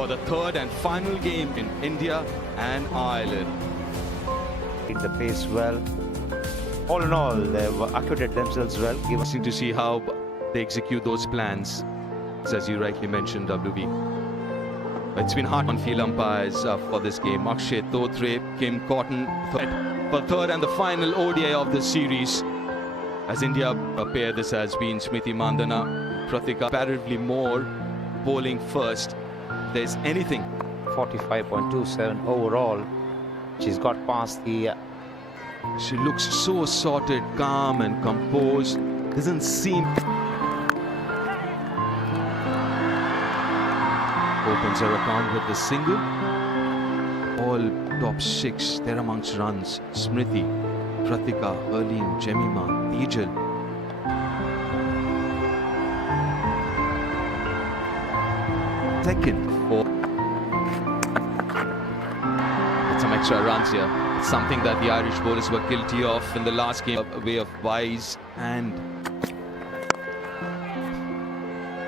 for the third and final game in India and Ireland. The pace well. All in all, they've acquitted themselves well. Interesting to see how they execute those plans, as you rightly mentioned, WB. It's been hard on field umpires for this game. Akshay Thotre, Kim Cotton, for third and the final ODI of the series. As India pair, this has been Smriti Mandhana, Pratika, comparatively more bowling first. If there's anything. 45.27 overall. She's got past the... She looks so sorted, calm and composed. Doesn't seem... Opens her account with the single. All top 6 there amongst runs. Smriti, Pratika, Harleen, Jemima, Tejal. Second for some extra runs here. It's something that the Irish bowlers were guilty of in the last game. A way of wise and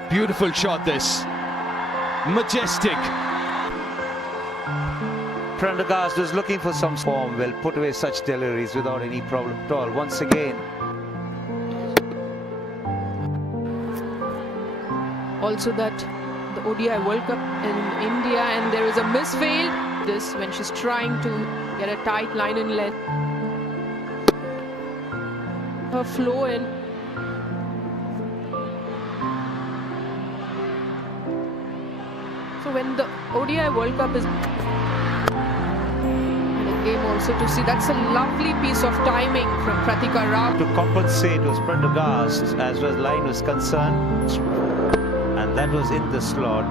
beautiful shot this. Majestic. Prendergast is looking for some form. Will put away such deliveries without any problem at all. Once again. Also that the ODI World Cup in India and there is a misfield. This when she's trying to get a tight line in length. Her flow in. So when the ODI World Cup is and a game also to see, that's a lovely piece of timing from Pratika Rao. To compensate was Prendergast as far as line was concerned. And that was in the slot.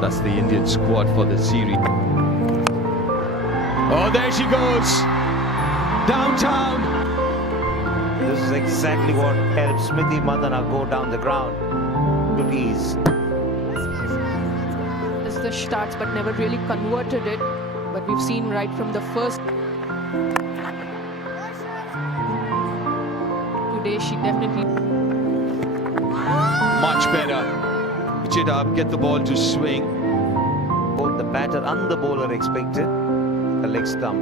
That's the Indian squad for the series. Oh, there she goes. Downtown. This is exactly what helped Smriti Mandhana go down the ground to ease. As the starts but never really converted it. But we've seen right from the first. Today she definitely much better. Pitch it up, get the ball to swing. Both the batter and the bowler expected the leg stump.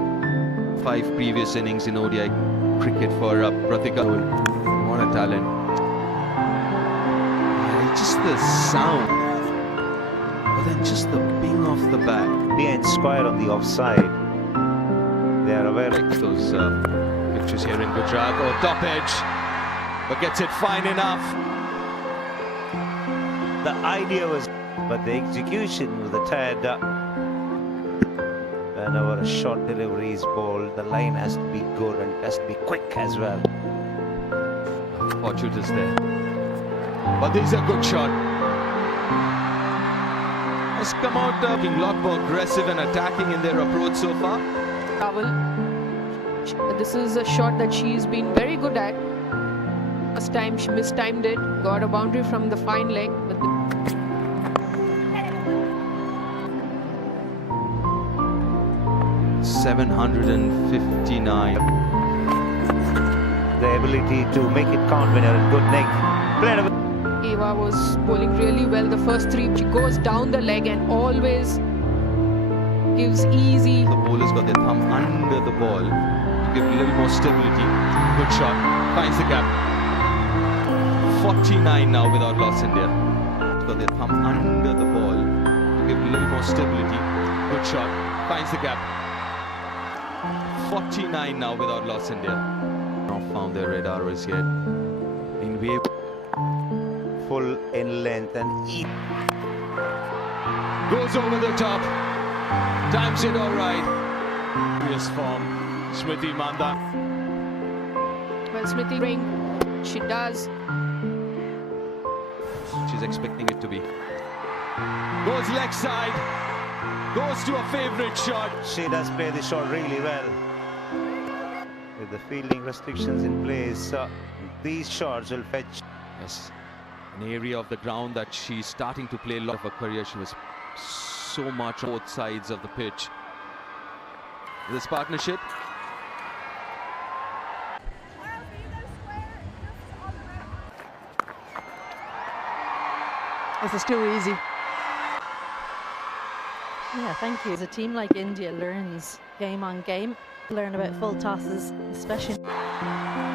5 previous innings in ODI cricket for Pratika. What a talent. Yeah, just the sound. But then just the ping off the bat. Behind square on the offside. They are aware. Like those pictures here in Gujarat. Oh, top edge. But gets it fine enough. The idea was, but the execution was a tad. Whenever a short delivery is bowled, the line has to be good and has to be quick as well. Fortune is there. But this is a good shot. Has come out looking a lot more aggressive and attacking in their approach so far. This is a shot that she's been very good at. First time she mistimed it, got a boundary from the fine leg. But 759. The ability to make it count when you're in good nick. Eva was bowling really well the first 3. She goes down the leg and always gives easy. The bowler's got their thumb under the ball to give a little more stability. Good shot. Finds the gap. 49 now without loss India. Got their thumb under the ball to give a little more stability. Good shot. Finds the gap. 49 now without loss India. Not found their red arrows yet. In wave. Full in length and eat. Goes over the top. Times it all right. Previous form. Smriti Mandhana. Well, Smriti ring. She does. She's expecting it to be. Goes leg side. Goes to a favourite shot. She does play the shot really well. With the fielding restrictions in place, these shots will fetch. Yes, an area of the ground that she's starting to play a lot of her career. She was so much on both sides of the pitch. This partnership. This is too easy. Yeah, thank you. As a team like India learns game on game, learn about full tosses, especially.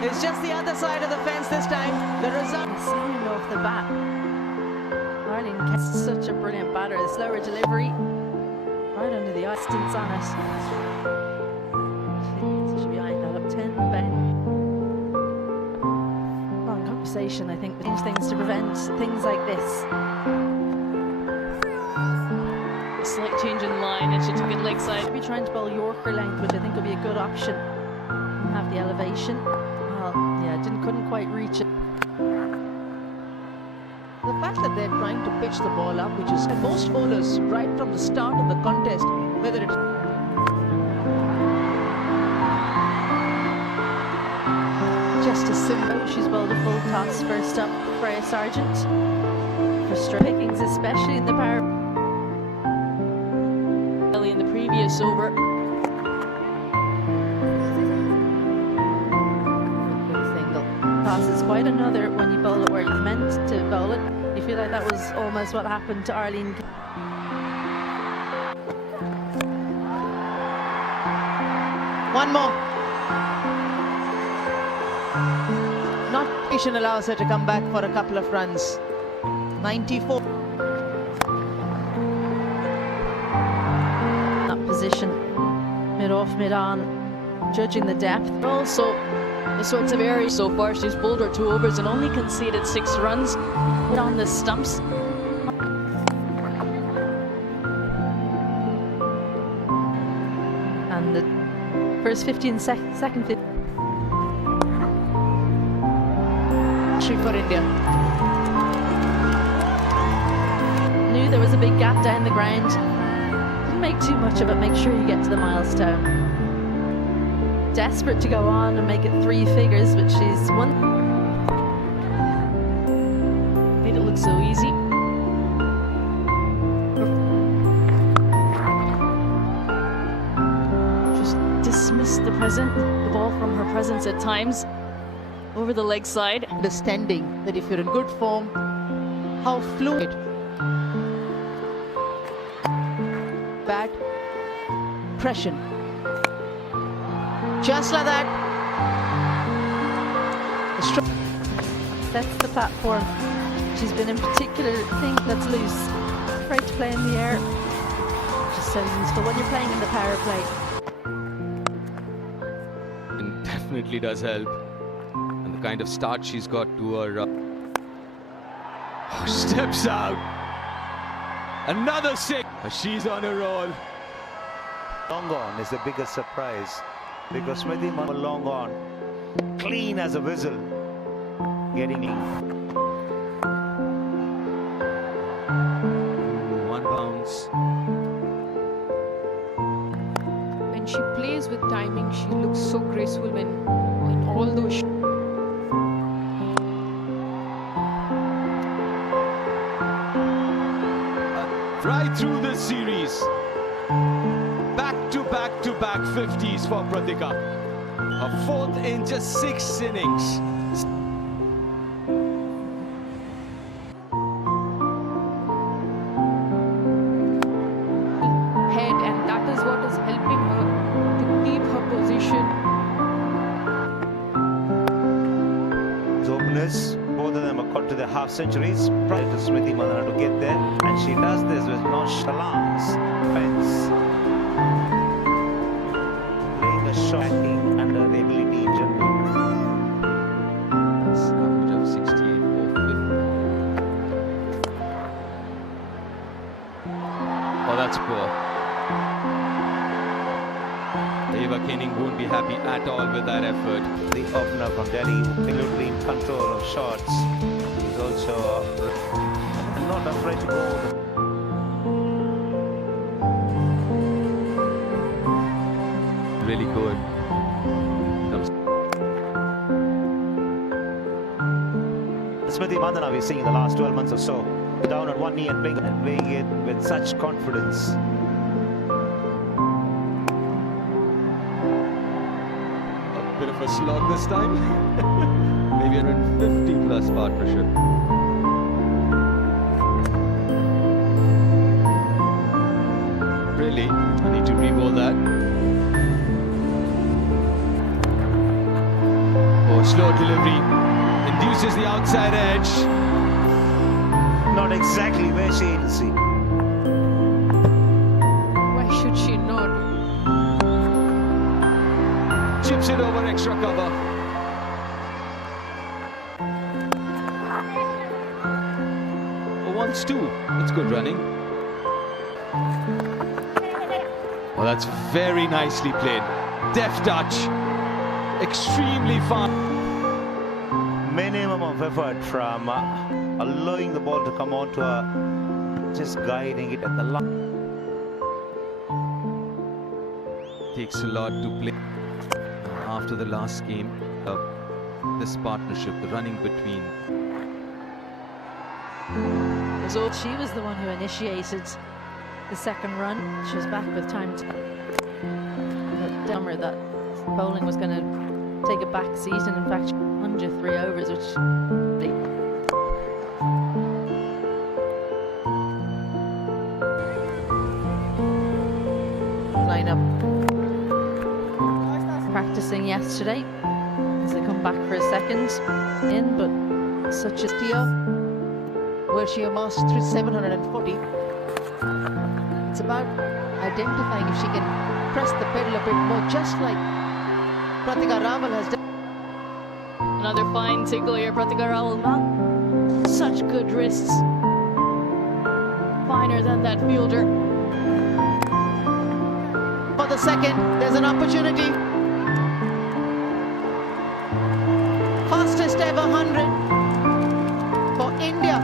It's just the other side of the fence this time. The result. Sound off the bat. Arlene gets such a brilliant batter. The slower delivery, right under the distance on it. Should be eyeing that up 10, Ben. Long conversation, I think, between things to prevent things like this. Slight change in line, and she took it leg side. Maybe trying to bowl Yorker length, which I think will be a good option. And have the elevation. Well, yeah, couldn't quite reach it. The fact that they're trying to pitch the ball up, which is most bowlers right from the start of the contest, whether it's Just as simple. She's bowled a full toss first up, Freya Sargent. For strike pickings, especially in the power. Early in the previous over. Quick single. Toss is quite another when you bowl it where you've meant to bowl it. You feel like that was almost what happened to Arlene. one more. Not patient allows her to come back for a couple of runs. 94. That position, mid off, mid on, judging the depth. Also, the sorts of areas so far, she's bowled her 2 overs and only conceded 6 runs on the stumps. And the first 15 second 50. For India. Knew there was a big gap down the ground. Didn't make too much of it. Make sure you get to the milestone. Desperate to go on and make it 3 figures, but she's one. Made it look so easy. Just dismissed the ball from her presence at times. Over the leg side. Understanding that if you're in good form, how fluid. Bad pressure. Just like that. Sets the platform. She's been in particular thing that's loose. Afraid to play in the air. Just so useful when you're playing in the power play. It definitely does help. And the kind of start she's got to her. Steps out. Another 6. She's on a roll. Long on is the biggest surprise because Smriti Mandhana long on, clean as a whistle, getting in. 1 bounce. When she plays with timing, she looks so graceful when all those. Right through this series. Back to back 50s for Pratika. A 4th in just 6 innings. Head, and that is what is helping her to keep her position. Openers, both of them are caught to their half centuries prior to Smriti Mandhana to get there, and she does this with nonchalance. Fence. Playing a shot and her ability in general. That's average of 68 for 50. Oh, that's poor. Eva Koenig won't be happy at all with that effort. The opener from Delhi, absolutely in control of shots. He's also not afraid to go. Really good. Smriti Mandhana we're seeing in the last 12 months or so. Down on one knee and playing it with such confidence. A bit of a slog this time. Maybe 150 plus partnership. heavy ball that. Oh, slow delivery. Induces the outside edge. Not exactly where she is. See. Why should she not? Chips it over extra cover. Oh, 1-2. That's good running. Oh, that's very nicely played. Deft touch. Extremely fast. Minimum of effort from allowing the ball to come onto her, just guiding it at the line. Takes a lot to play. After the last game, this partnership, the running between. So she was the one who initiated the second run. She was back with time to dumber that bowling was going to take a back seat, and in fact under 3 overs, which they line up practicing yesterday as they come back for a second in, but such a Here, where she amassed 740. It's about identifying if she can press the pedal a bit more, just like Pratika Raval has done. Another fine tickle here, Pratika Rawal. Not such good wrists. Finer than that fielder. For the second, there's an opportunity. Fastest ever 100 for India.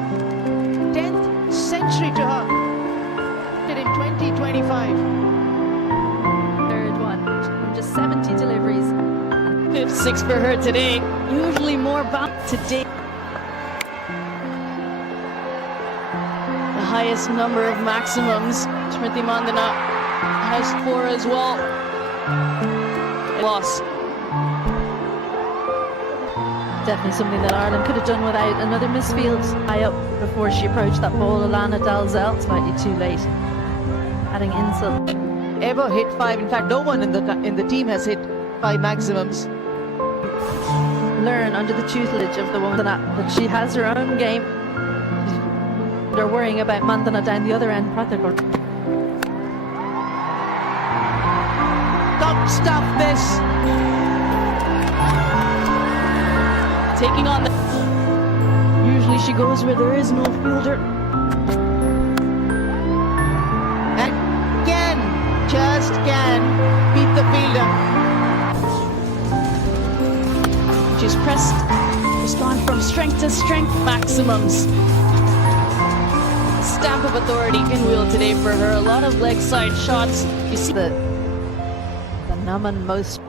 10th century to her. Did in 2025. third one from just 70 deliveries. 5th 6 for her today. Usually more bounce today. The highest number of maximums. Smriti Mandana has 4 as well. Loss. Definitely something that Ireland could have done without. Another misfield high up before she approached that ball. Alana Dalzell, slightly too late, adding insult. Ever hit 5. In fact, no one in the team has hit 5 maximums. Learn under the tutelage of the woman that she has her own game. They're worrying about Mandana down the other end. Pratika. Top stuff this. Taking on the... Usually she goes where there is no fielder. And just can beat the fielder. She's pressed. She's gone from strength to strength. Maximums. Stamp of authority in wheel today for her. A lot of leg side shots. You see The Naman most.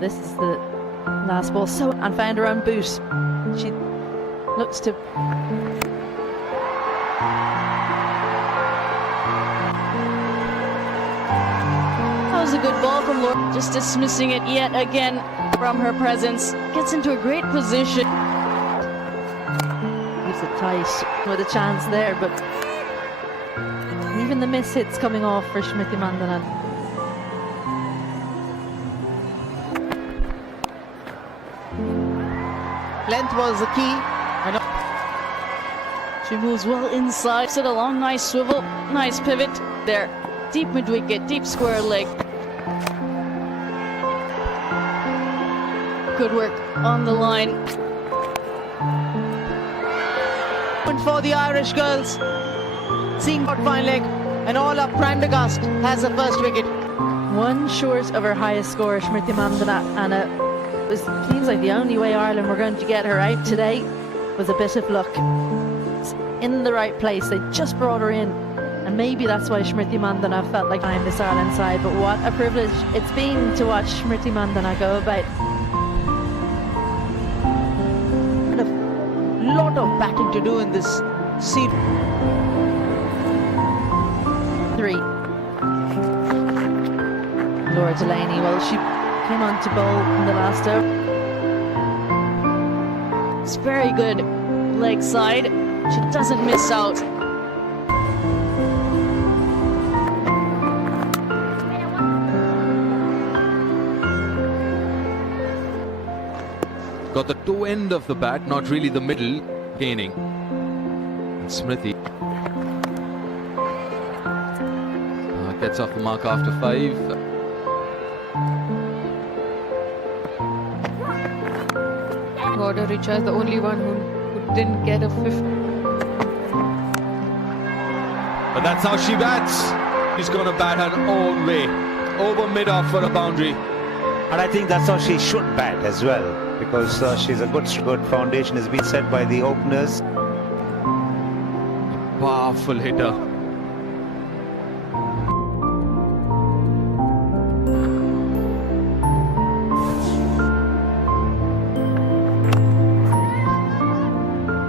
This is the last ball. So, and found her own boot. She looks to. that was a good ball from Laura. Just dismissing it yet again from her presence. Gets into a great position. Leaves it tight with a chance there, but even the miss hits coming off for Smriti Mandana. Length was the key. And She moves well inside. Sit a long, nice swivel. Nice pivot there. Deep mid wicket, deep square leg. Good work on the line. And for the Irish girls, seeing out fine leg, and all up Prendergast has the first wicket. One short of her highest score, Smriti Mandana, and it seems like the only way Ireland were going to get her out today was a bit of luck. It's in the right place, they just brought her in, and maybe that's why Smriti Mandana felt like I'm this Ireland side. But what a privilege it's been to watch Smriti Mandana go about. A lot of batting to do in this series. 3. Laura Delaney, well, she came on to bowl in the last over. It's very good leg side. She doesn't miss out. Got the toe end of the bat, not really the middle, gaining. And Smriti gets off the mark after 5. Order Richa is the only one who didn't get a 5th. But that's how she bats. She's going to bat her own way. Over mid-off for a boundary. And I think that's how she should bat as well, because she's a good foundation has been set by the openers. Powerful hitter.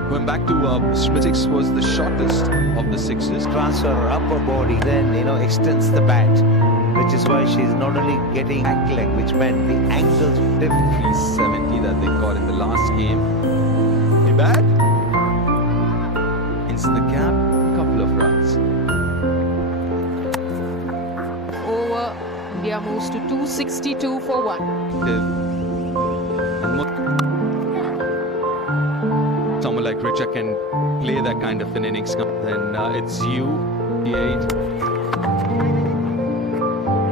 Going back to Smriti was the shortest of the 6s. Transfer her upper body, then extends the bat, which is why she's not only getting back leg, which meant the angles were different. 370 that they got in the last game. Pretty bad. Into the gap, couple of runs. Over, India moves to 262 for 1. Someone like Richa can play that kind of an innings. Then it's you, the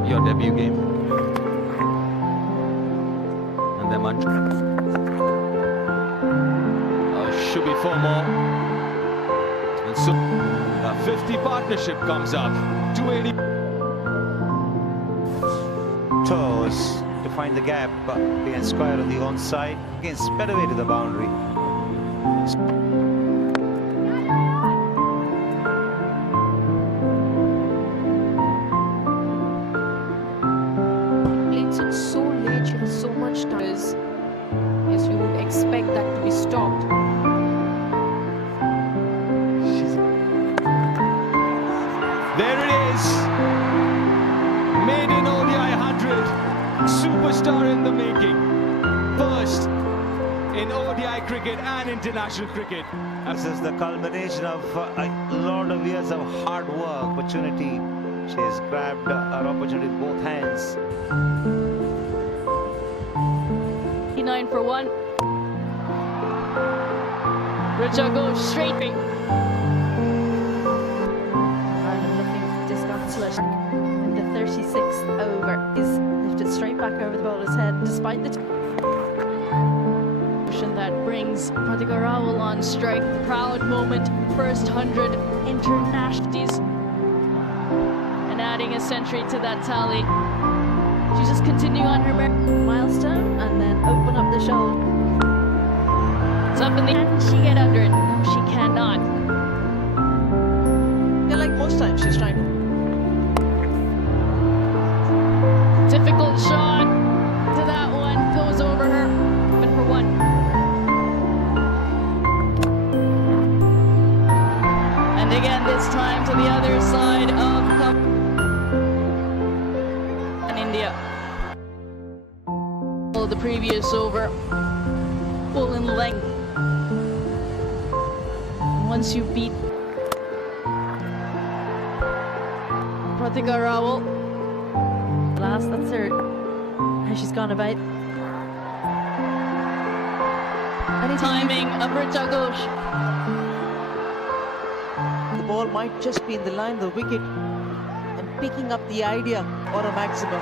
8. Your debut game. And then should be 4 more. And so a 50 partnership comes up. 280. Toes to find the gap behind square on the onside. Again, sped away to the boundary. Plates it so late, she has so much time. Yes, you would expect that to be stopped. There it is. Made in ODI 100. Superstar in the making. First in ODI cricket and international cricket. This is the culmination of a lot of years of hard work. Opportunity. She has grabbed her opportunity with both hands. 9 for 1. Richa goes straight. Ireland looking disconsolate in the 36th over. He's lifted straight back over the bowler's head despite the That brings Pratika Rawal on strike. Proud moment, first 100 internationals, and adding a century to that tally. She's just continuing on her milestone and then open up the shoulder. It's up in the end. She get under it? No, she cannot. Yeah, like most times she's trying to. Difficult shot to that one, goes over her. 7 for 1. And again, this time to the other side of and India. The previous over, full in length. Once you beat Pratika Rawal, Last, that's her. How she's gone about. timing of Richa Ghosh. The ball might just be in the line of the wicket and picking up the idea or a maximum.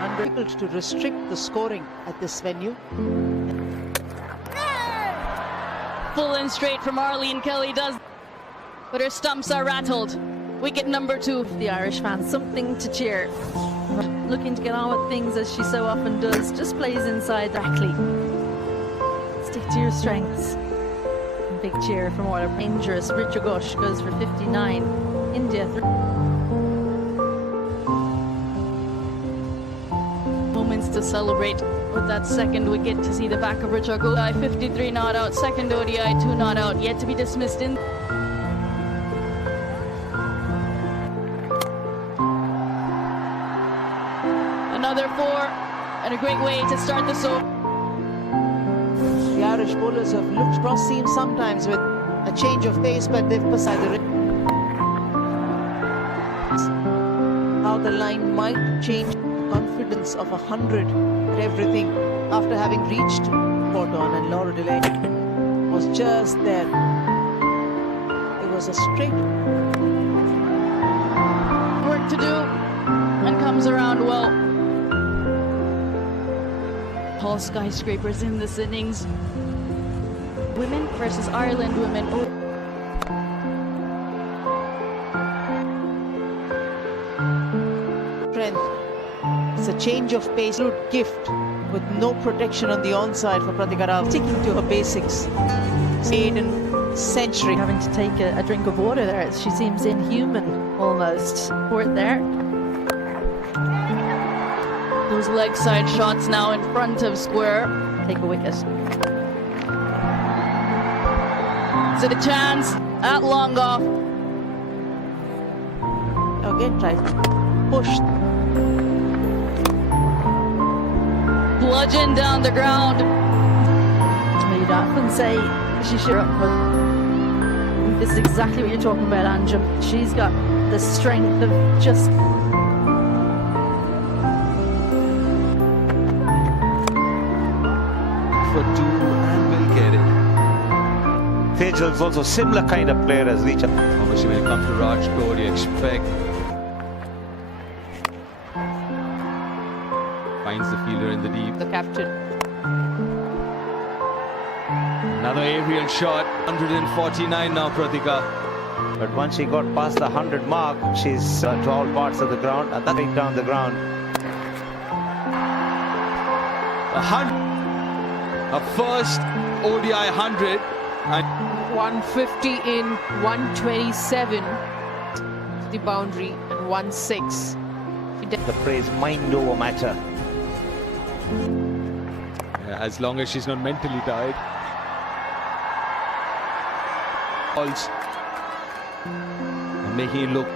And difficult to restrict the scoring at this venue. Full and straight from Arlene Kelly does, but her stumps are rattled. Wicket number 2. The Irish fans, something to cheer. Looking to get on with things as she so often does, just plays inside directly. Stick to your strengths. And big cheer from all our dangerous. Richa Ghosh goes for 59. India. Moments to celebrate with that second wicket to see the back of Richa Ghosh. 53 not out, second ODI 2 not out, yet to be dismissed in. Another 4, and a great way to start this over. The Irish bowlers have looked cross seam sometimes with a change of pace, but they've decided how the line might change. confidence of 100 at everything after having reached Porton, and Laura Delay was just there. It was a straight Work to do and comes around well. Tall skyscrapers in this innings. Women versus Ireland women. strength. It's a change of pace, absolute gift with no protection on the onside for Pratika Rao, sticking to her basics. Maiden century. Having to take a drink of water there. She seems inhuman almost. Port there. Those leg side shots now in front of square. Take a wicket. Is it a chance at long off? Again, tries push. Bludgeon down the ground. You'd often say she should up, but this is exactly what you're talking about, Anjum. She's got the strength of just For two and will get it. Tejal is also similar kind of player as Richa. Obviously, when it comes to Rajkot, you expect finds the fielder in the deep. The captain. Another aerial shot. 149 now, Pratika. But once she got past the 100 mark, she's to all parts of the ground and that's right down the ground. A first ODI 100 and 150 in 127 to the boundary and 1-6. The phrase mind over matter. as long as she's not mentally tired. Balls. Making it look.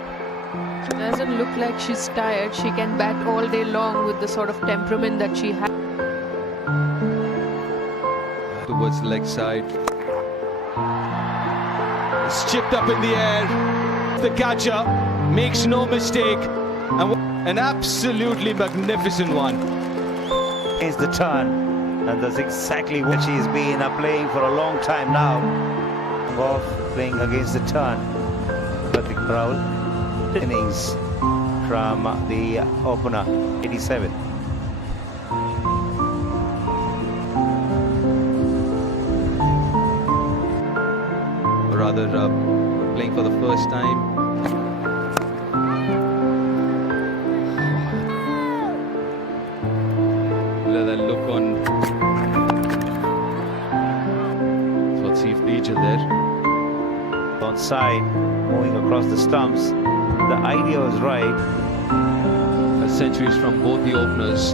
She doesn't look like she's tired. She can bat all day long with the sort of temperament that she has. Towards the leg side. It's chipped up in the air. The catcher makes no mistake. And an absolutely magnificent one. Is the turn, and that's exactly what she's been playing for a long time now. Off playing against the turn. But the crowd innings from the opener, 87. Or rather, playing for the first time. Let that look on. So let's see if Teja there. On side, moving across the stumps. The idea was right. Centuries from both the openers.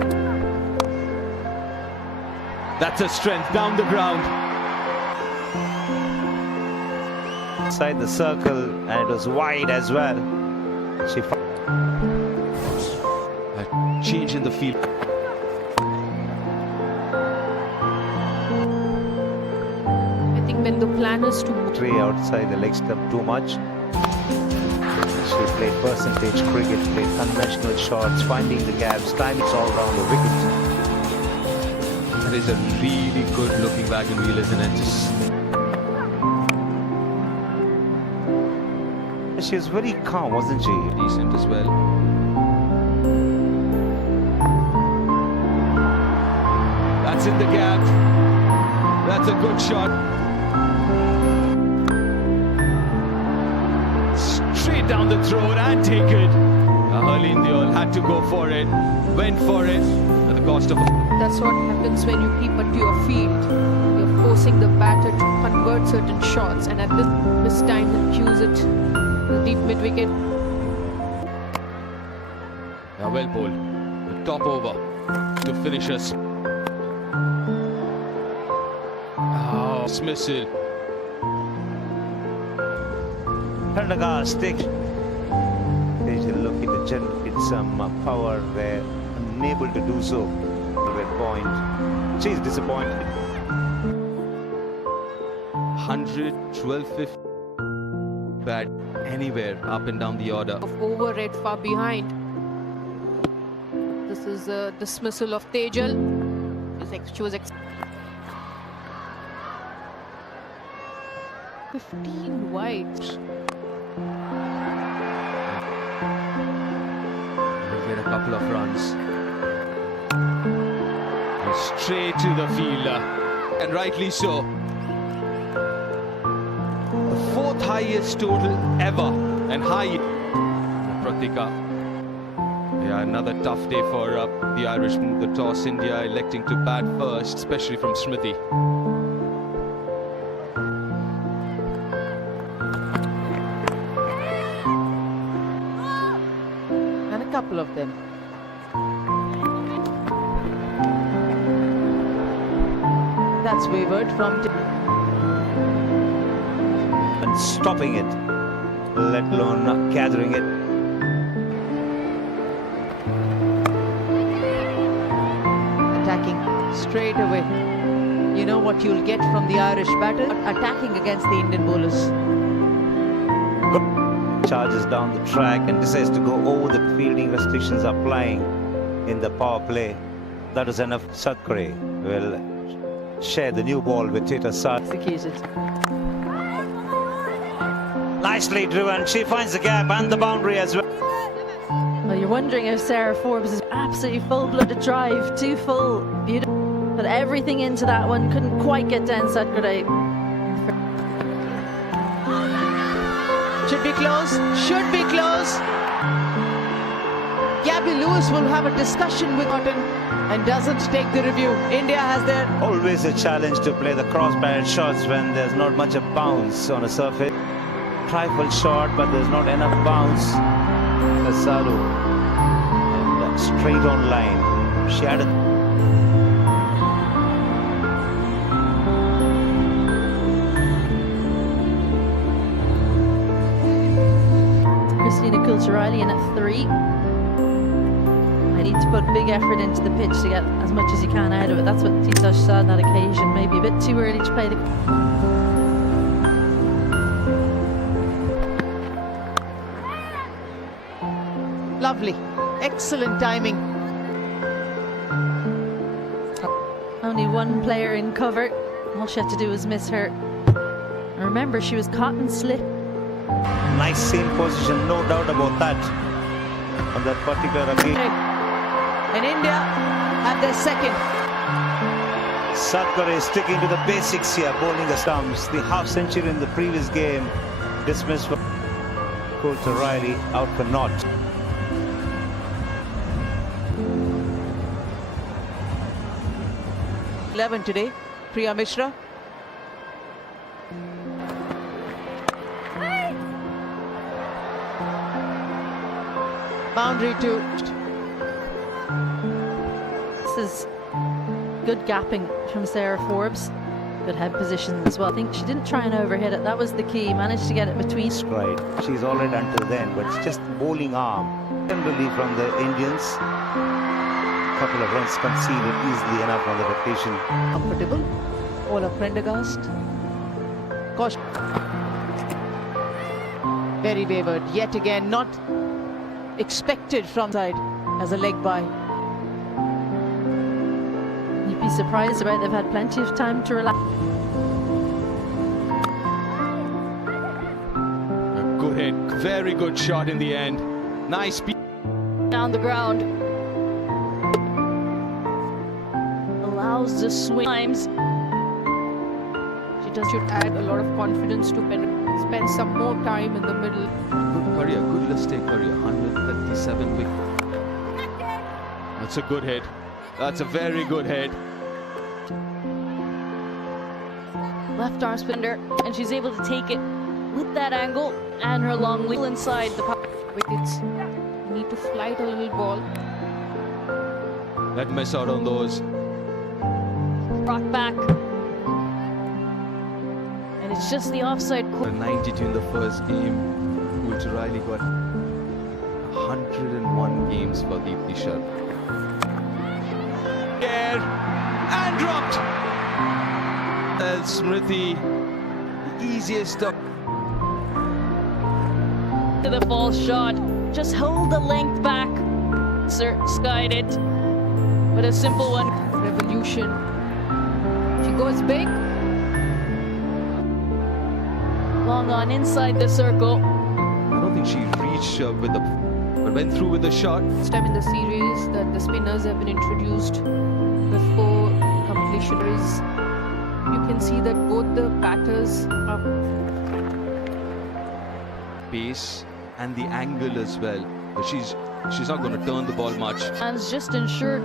That's a strength down the ground. Inside the circle, and it was wide as well. She A change in the field. I think when the plan is to three outside the leg stump too much. She played percentage cricket, played conventional shots, finding the gaps, timing all around the wicket. That is a really good looking wagon wheel, isn't it? She was very calm, wasn't she? Decent as well. That's in the gap. That's a good shot. Straight down the throat and take it. Harleen Deol had to go for it. Went for it at the cost of. That's what happens when you keep it to your field. You're forcing the batter to convert certain shots, and at this time that cues it the deep mid wicket. Now well bowled. The top over to finish us. Oh, dismissal. Karnataka stick. They should look at the generate some power there, unable to do so. Red point. She's disappointed. 100, 12, 50. Bat anywhere up and down the order. Of over red far behind. The This is a dismissal of Tejal. She was 15 wide. We'll get a couple of runs. And straight to the fielder. And rightly so. The 4th highest total ever. And high. Pratika. Yeah, another tough day for the Irish. The toss, India electing to bat first, especially from Smriti. And a couple of them. That's wavered from... And stopping it, let alone not gathering it. Attacking straight away. You know what you'll get from the Irish batter? Attacking against the Indian bowlers. Charges down the track and decides to go over the fielding restrictions applying in the power play. That is enough. Sadkare will share the new ball with Tita Sad. Executed. Nicely driven. She finds the gap and the boundary as well. Well, you're wondering if Sarah Forbes is absolutely full-blooded drive, too full, beautiful. But everything into that one, couldn't quite get down Sadkare. Should be close. Should be close. Gabby Lewis will have a discussion with Cotton and doesn't take the review. India has their... Always a challenge to play the cross-barrel shots when there's not much of bounce on a surface. Trifle shot, but there's not enough bounce. Kasaru. And straight on line. She had a... Christina Coulter-Riley in at 3. I need to put big effort into the pitch to get as much as you can out of it. That's what Tita saw on that occasion. Maybe a bit too early to play the... Lovely. Excellent timing. Only one player in cover. All she had to do was miss her. And remember, she was caught and slip. Nice seam position, no doubt about that. On that particular occasion. And India at their second. Sadkare is sticking to the basics here, bowling the stumps. The half century in the previous game dismissed for Coulter-Riley, out for naught. Today, Priya Mishra. Boundary to... This is good gapping from Sarah Forbes. Good head position as well. I think she didn't try and overhit it. That was the key. Managed to get it between. Right. She's all right until then, but it's just bowling arm. Generally from the Indians. A couple of runs conceded easily enough on the vacation. Comfortable. Ola Prendergast. Caution. Very wavered. Yet again, not expected from side as a leg by. You'd be surprised about they've had plenty of time to relax. A good hit. Very good shot in the end. Nice speed. Down the ground. Allows the swing times. She just should add a lot of confidence to spend some more time in the middle. Good career, good listing career. 137 wickets. That's a good hit. That's a very good hit. Left arm spinner, and she's able to take it with that angle and her long lead inside the Wickets need to flight a little ball. Let miss out on those. rock back. And it's just the offside. 92 in the first game. Coulter-Riley got 101 games for Deepti Sharma. Air and dropped. Smriti, the easiest stop. To the false shot. Just hold the length back. Sir skied it, but a simple one. Revolution. She goes big. Long on inside the circle. I don't think she reached with the, but went through with the shot. First time in the series that the spinners have been introduced before completion. You can see that both the batters are Pace and the angle as well. But she's not going to turn the ball much. Hands just ensured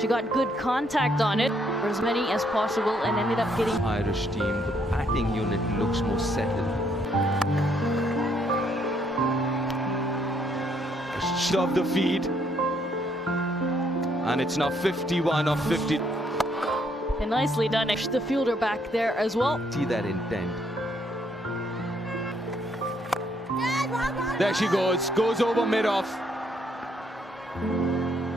she got good contact on it for as many as possible and ended up getting. Irish team, the batting unit looks more settled. Shove the feed, and it's now 51 of 50. And nicely done. The fielder back there as well. See that intent. There she goes over mid-off.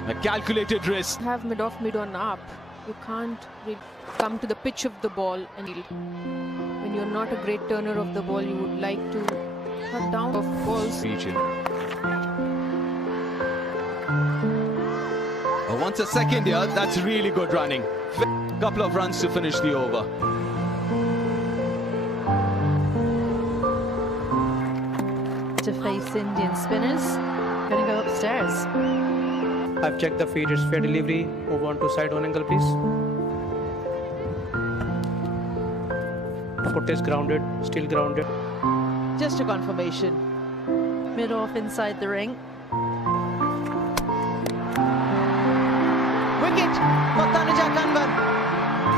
A calculated risk. have mid-off, mid-on up. You can't really come to the pitch of the ball and yield. When you're not a great turner of the ball, you would like to cut down off balls. Region. Once a second here, that's really good running. Couple of runs to finish the over. To face Indian spinners. Gonna go upstairs. I've checked the feed, it's fair delivery. Move on to side on angle, please. Foot is grounded, still grounded. Just a confirmation. Mid-off inside the ring. Wicket for Tanuja Kanwar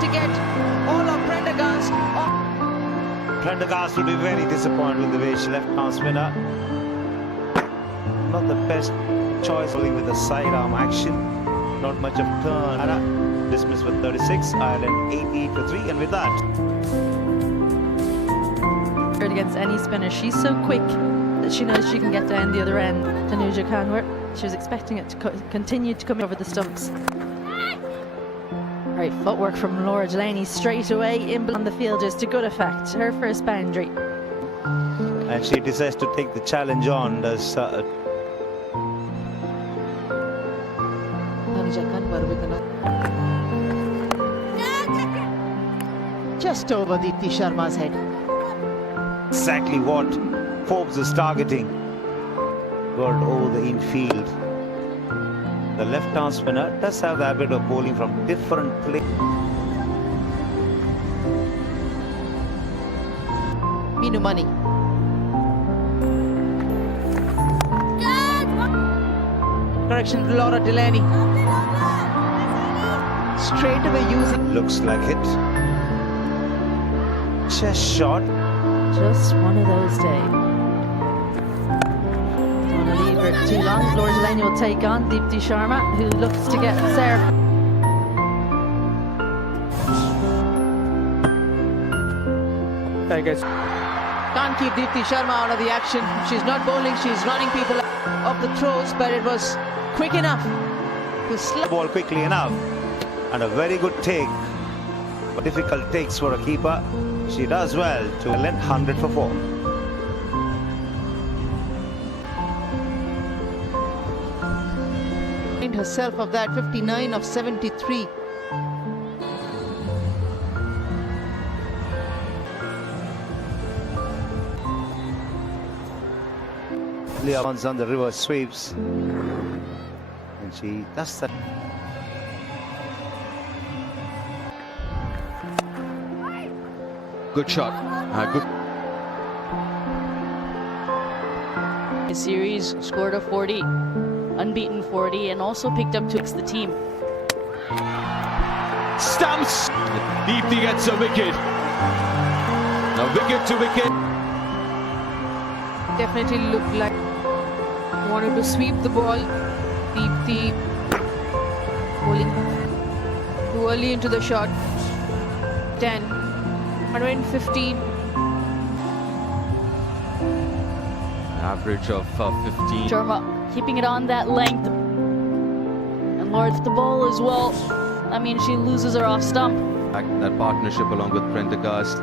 to get all of Prendergast off. Prendergast will be very disappointed with the way she left arm spinner. Not the best choice, only with the sidearm action. Not much of turn. Anna dismissed with 36. Ireland 88 for 3, and with that. Against any spinner, she's so quick that she knows she can get down the other end. Tanuja Kanwar, she was expecting it to continue to come over the stumps. Great footwork from Laura Delaney straight away in on the fielders to good effect. Her first boundary. And she decides to take the challenge on. Does Tanuja Kanwar with another. Just over Deepti Sharma's head. exactly what Forbes is targeting. Got over the infield. The left-arm spinner does have the habit of bowling from different places. Meenu Money. Correction, Laura Delaney. Straight away using. Looks like it. Chest shot. Just one of those days. Don't want to leave her too long. Laura Delaney will take on Deepti Sharma, who looks to get served. I guess. Can't keep Deepti Sharma out of the action. She's not bowling, she's running people off the throws, but it was quick enough to slap. The ball quickly enough. And a very good take. Difficult takes for a keeper. She does well to length 100 for 4. Herself of that 59 of 73. Leon's on the reverse sweeps. And she does that. Good shot. Good. The series scored a 40, unbeaten 40, and also picked up 2 the team. Stumps! Deepti gets a wicket. Now wicket to wicket. Definitely looked like wanted to sweep the ball. Deepti bowling too early into the shot. 10, 115. Average of 15. Sharma keeping it on that length. And Laura the ball as well. I mean, she loses her off stump. That partnership along with Prendergast.